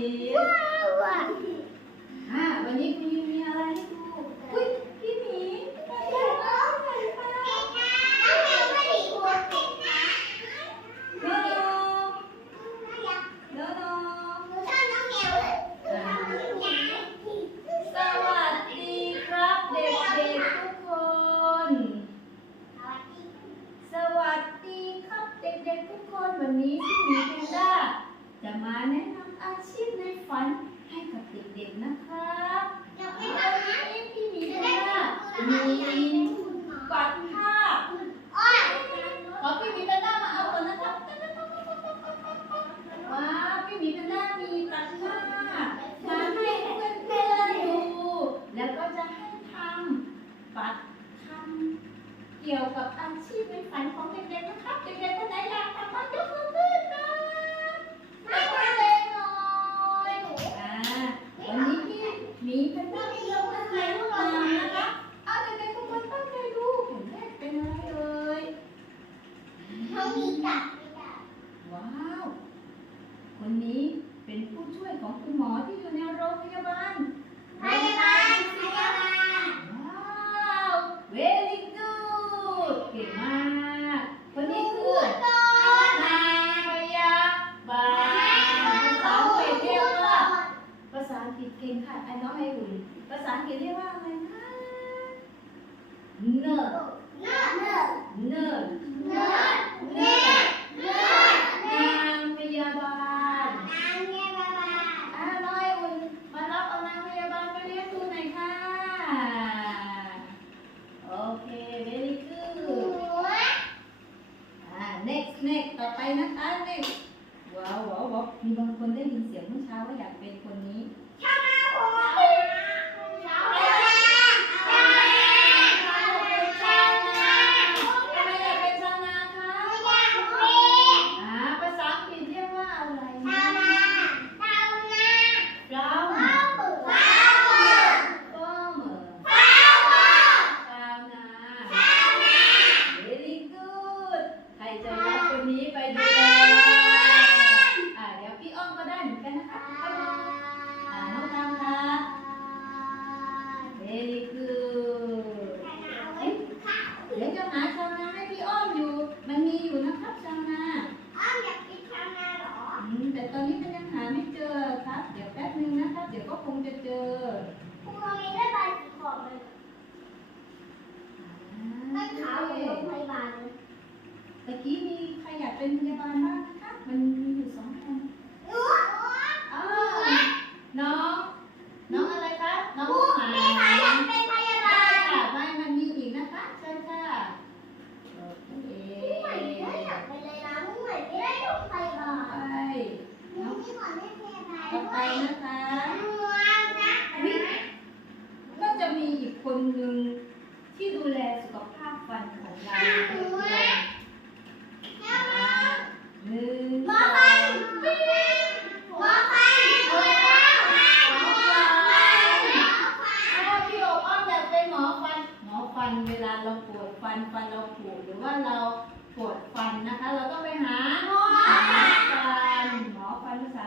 Yeah. Hallelujah. คนนี้เป็นผู้ช่วยของคุณหมอที่อยู่ในโรงพยาบาล y la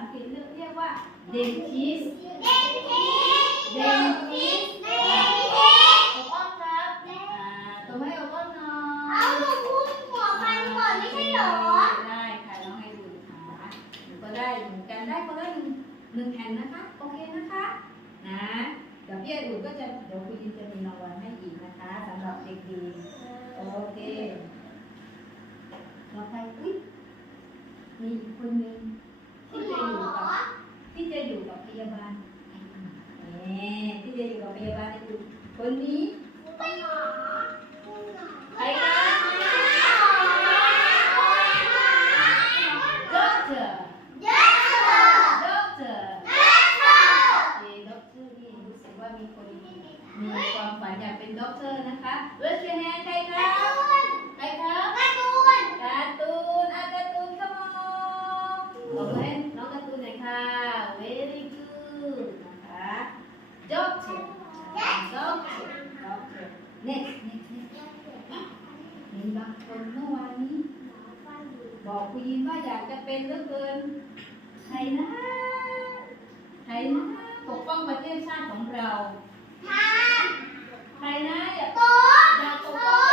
อังกฤษเรียกว่าเ dentist dentist dentist อบอ้อมครับอ่าตบให้อบอ้อมหนาะเอาหนูพูดหัวพันก่อนไม่ใช่เหรอได้ค่ะน้องห้ดูนะคะหนูก็ได้เหมือนกันได้คนละหนึ่งหนึ่งแผ่นนะคะ โอเคนะคะ นะเดี๋ยวพี่ไอรูนก็จะเดี๋ยวคุณยินจะมีรางวัลให้อีกนะคะสำหรับเด็กดีโอเคต่อไปอุ๊ยมีคนหนึ่ง ที่จะอยู่กับที่จะอยู่กับพยาบาลแหมที่จะอยู่กับพยาบาลคือคนนี้ ไทยนะไทยนะปกป้องประเทศชาติของเราไทยนะอย่าตกอย่าปกป้อง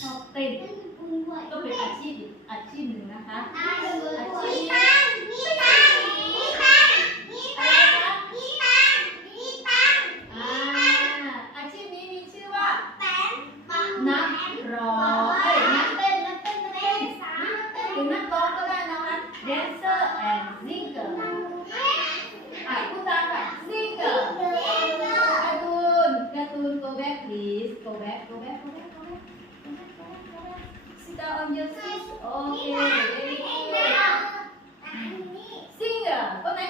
ชอบเต้นก็เป็นอาชีพอาชีพหนึ่งนะคะ อาชีพ Oh they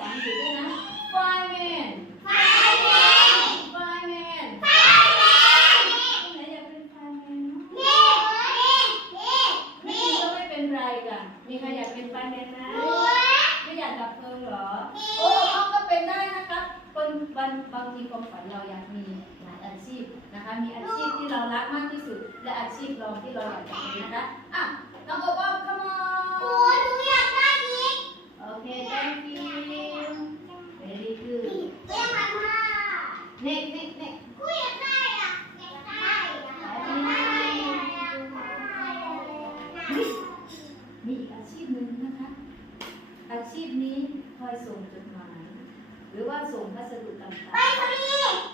ษาอังกด้วยนะ fireman fireman fireman คนอยากเป็น fireman เนอะนี่ก็ไม่เป็นไรจ้ะมีใครอยากเป็น fireman ไหมไม่อยากดับเพลิงเหรอ โอ้ก็เป็นได้นะครับบางทีความฝันเราอยากมีหลอาชีพนะคะ มีอาชีพที่เรารักมากที่สุด และอาชีพรองที่เราอยากทำนะคะ อะน้องโอป้า มีอีกอาชีพหนึ่งนะคะ อาชีพนี้คอยส่งจดหมาย หรือว่าส่งพัสดุต่างๆ ไปทำไม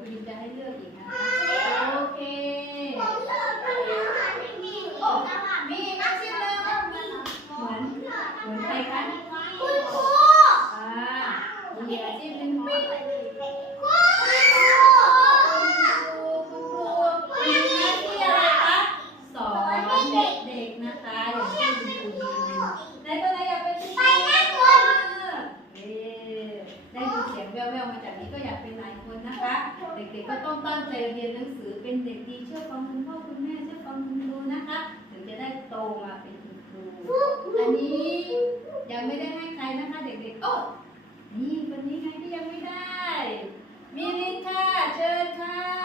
คุณจะให้เลือกอีกนะคะ เด็กๆก็ต้องตั้งใจเรียนหนังสือเป็นเด็กดีเชื่อฟังคุณพ่อคุณแม่เชื่อฟังคุณครูนะคะถึงจะได้โตมาเป็นคุณครูอันนี้ยังไม่ได้ให้ใครนะคะเด็กๆโอ้นี่คนนี้ไงที่ยังไม่ได้มีนิดค่ะเชิญค่ะ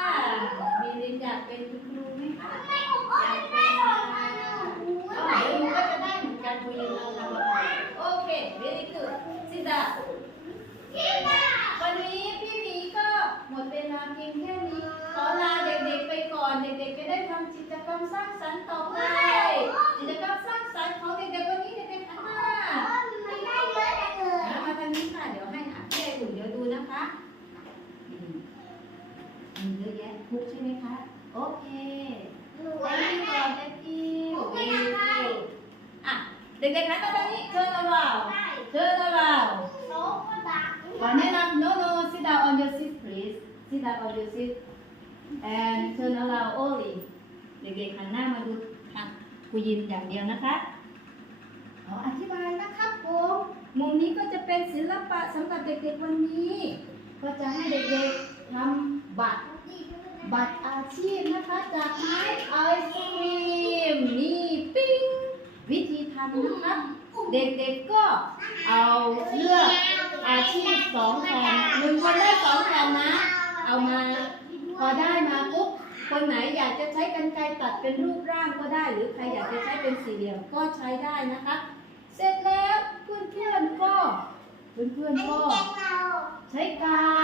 พียงแค่นี้ ขอลาเด็กๆไปก่อน เด็กๆจะได้ทำกิจกรรมสร้างสรรค์ต่อไปกิจกรรมสร้างสรรค์ของเด็กๆวันนี้เด็กๆหันมาหันมาทางนี้ค่ะ เดี๋ยวให้อาเพ่หุ่นเดี๋ยวดูนะคะมีเยอะแยะทุกใช่ไหมคะ โอเคไปกอนเด็กอิวอะ เด็กๆหันมาทนี้เชิญเราเปล่าเชิญเราเปล่า One and up, no, no, sit down on your seat. Sit down on your seat and turn around only เด็กๆหันหน้ามาดูทางครูยินอย่างเดียวนะคะออธิบายนะครับผมมุมนี้ก็จะเป็นศิลปะสำหรับเด็กๆวันนี้ ก็จะให้เด็กๆทำบัตรบัตรอาชีพนะคะจากไม้ไอศครีมนี่ปิ้งวิธีทำนะครับ เด็กๆก็เอาเลือกอาชีพสองแผ่นหนึ่งคนได้สองแผ่นนะ เอามา พอได้มาปุ๊บคนไหนอยากจะใช้กันไกรตัดเป็นรูปร่างก็ได้ หรือใครอยากจะใช้เป็นสี่เหลี่ยมก็ใช้ได้นะคะ เสร็จแล้วเพื่อนๆก็เพื่อนๆก็ใช้กา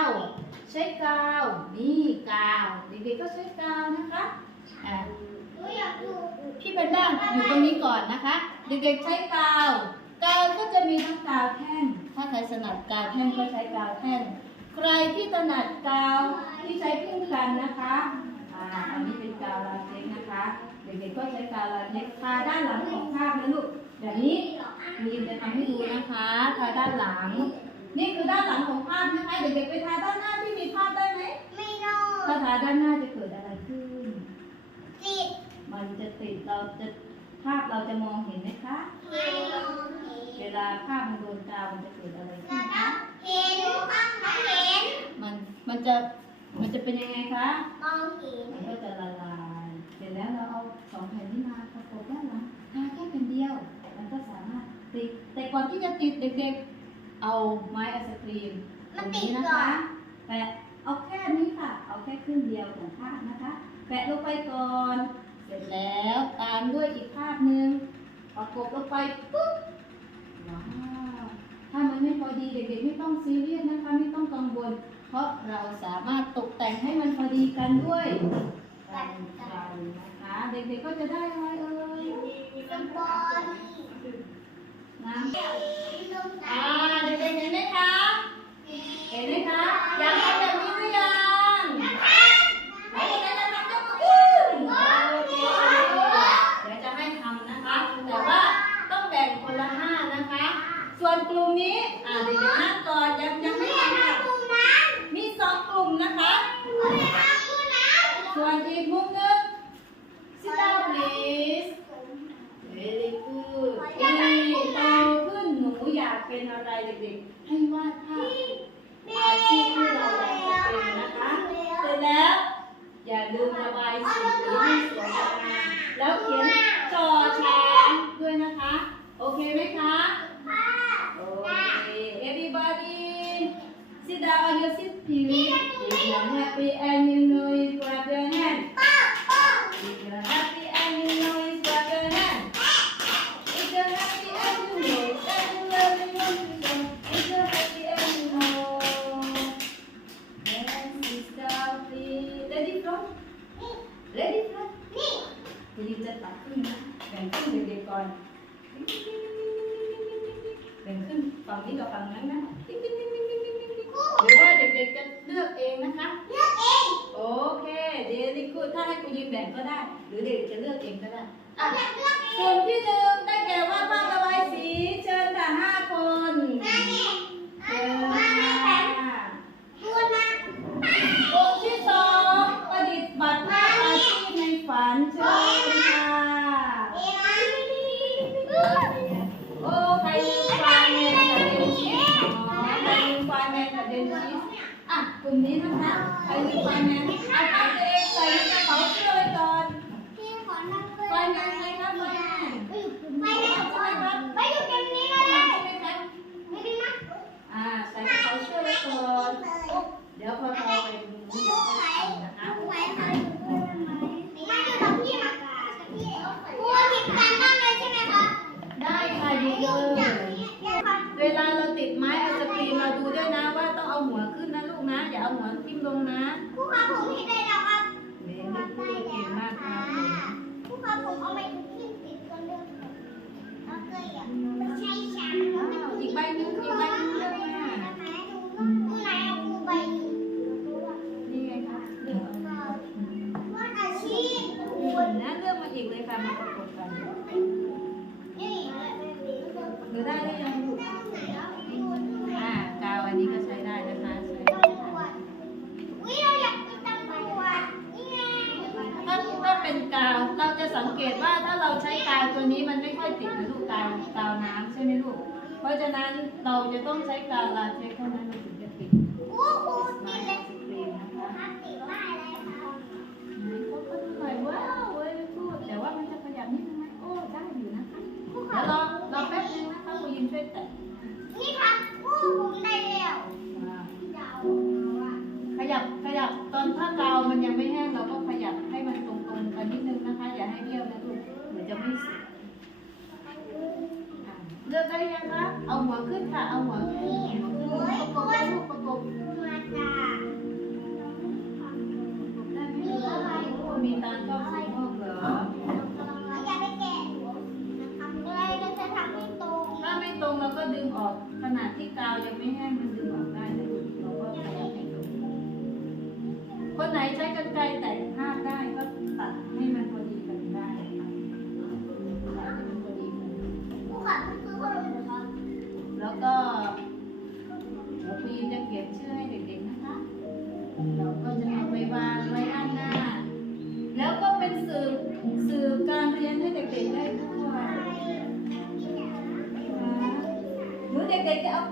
ว ใช้กาวนี่กาวเด็กๆก็ใช้กาวนะคะอ่าพี่เป็นด้านอยู่ตรงนี้ก่อนนะคะ เด็กๆใช้กาว กาวก็จะมีทั้งกาวแท่งถ้าใครถนัดกาวแท่งก็ใช้กาวแท่ง ใครที่ถนัดกาวที่ใช้พึ่งกันนะคะอ่าอันนี้เป็นกาวลาเท็กซ์นะคะ เด็กๆก็ใช้กาวลาเท็กซ์ทาด้านหลังของภาพนะลูกแบบนี้มีจะทำให้ดูนะคะทาด้านหลัง นี่คือด้านหลังของภาพนะคะเด็กๆไปทาด้านหน้าที่มีภาพได้ไหมถ้าทาด้านหน้าจะเกิดอะไรขึ้นมันจะติดเราจะภาพเราจะมองเห็นไหมคะเวลาภาพมันโดนกาวมันจะเกิดอะไรขึ้นคะ มันมันจะมันจะเป็นยังไงคะมันก็จะละลายเสร็จแล้วเราเอาสองแผ่นนี้มาประกบด้านหลังทาแค่แผ่นเดียว มันก็สามารถติดแต่ก่อนที่จะติดเด็กๆ เอาไม้ไอศครีมตรงนี้นะคะ แปะเอาแค่นี้ค่ะ เอาแค่ครึ่งเดียวของภาพนะคะ แปะลงไปก่อน เสร็จแล้วตามด้วยอีกภาพหนึ่งประกบลงไปปุ๊บว้าว ถ้ามันไม่พอดีเด็กๆไม่ต้องซีเรียสนะคะไม่ต้องกังวล เพราะเราสามารถตกแต่งให้มันพอดีกันด้วยกันไกรนะคะ เด็กๆก็จะได้อะไรเอ่ยน้ำอ่าเด็กๆเห็นไหมคะเห็นไหมคะอยากทำแบบนี้หรือยังไหนๆจะทำยกมือขึ้นโอเคเดี๋ยวจะให้ทำนะคะ แต่ว่าต้องแบ่งคนละห้านะคะ ส่วนกลุ่มนี้ อ่าเด็กๆนั่งก่อนยังยังไม่ทำค่ะมีสองกลุ่มนะคะ ส่วนอีกมุมหนึง sit down please very good นี่โตขึ้นหนูอยากเป็นอะไรเด็กๆ ให้วาดภาพ อาชีพที่เราอยากจะเป็นนะคะ เสร็จแล้ว อย่าลืมระบายสีให้สวยงามแล้วเขียนจอแชร์ด้วยนะคะ โอเคไหมคะ โอเค everybody sit down on your seat please if you're happy and you know it clap your hand if you're happy and you know it clap your hand if you're happy and you know it and you love it when you go if you're happy and you know Yes, sit down please ready from ready from คุณยิมจะตัดครึ่งนะแบ่งครึ่งเด็กๆก่อนแบ่งครึ่งฝั่งนี้กับฝั่งนั้นนะหรือว่าเด็กๆจะเลือกเองนะคะ โอเคเดลิคูถ้าให้คุณยิม แบ่งก็ได้ หรือเด็กจะเลือกเองก็ได้อะกลุ่มที่หนึ่งได้ กันมาตกลงกันหรือได้ได้ยังลูกอ่ากาวอันนี้ก็ใช้ได้นะคะถ้าถ้าเป็นกาวเราจะสังเกตว่าถ้าเราใช้กาวตัวนี้มันไม่ค่อยติดนะลูกกาวกาวน้ำใช่ไหมลูกเพราะฉะนั้นเราจะต้องใช้กาวลา กันไกลแต่งภาพได้ก็ตัดให้มันพอดีกันได้ค่ะตัดให้มันพอดีกันผู้ขัดคือคนอื่นแล้วก็เดี๋ยวคุณจะเขียนชื่อให้เด็กๆนะคะ เราก็จะเอาไปวางไว้ด้านหน้า แล้วก็เป็นสื่อสื่อการเรียนให้เด็กๆได้ด้วยหรือเด็กๆจะเอา